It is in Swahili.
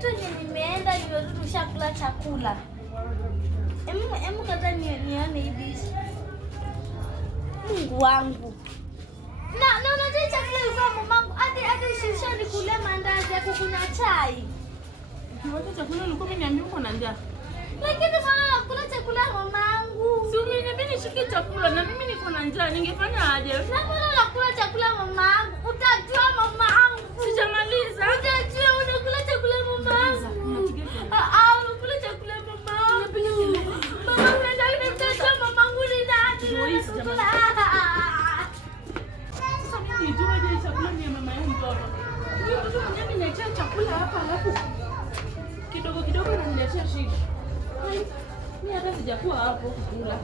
tu nimeenda nimerudi ushakula chakula. Emu kaza nione hivi. Mungu wangu. Na unajua chakula ilikuwa mamangu hadi shusha nikule mandazi ya kukunywa chai. Kiwacha chakula ulikuwa umeniambia uko na njaa. Lakini mbona nakula chakula ya mamangu? Si umeniambia nishike chakula na mimi niko na njaa. Ningefanya aje? Na mbona nakula chakula ya mamangu? Utajua mamangu. Sijamaliza. Utajua unakula chakula ya mamangu. Unakula chakula ya mamangu. Mama unataka nimtajua mamangu ni nani? Sasa mimi nijue je chakula ni ya mama yangu mtoto. Huyu mtoto mwenyewe niletea chakula hapa alafu kidogo kidogo ananiletea shish. Mimi hata sijakuwa hapo kula.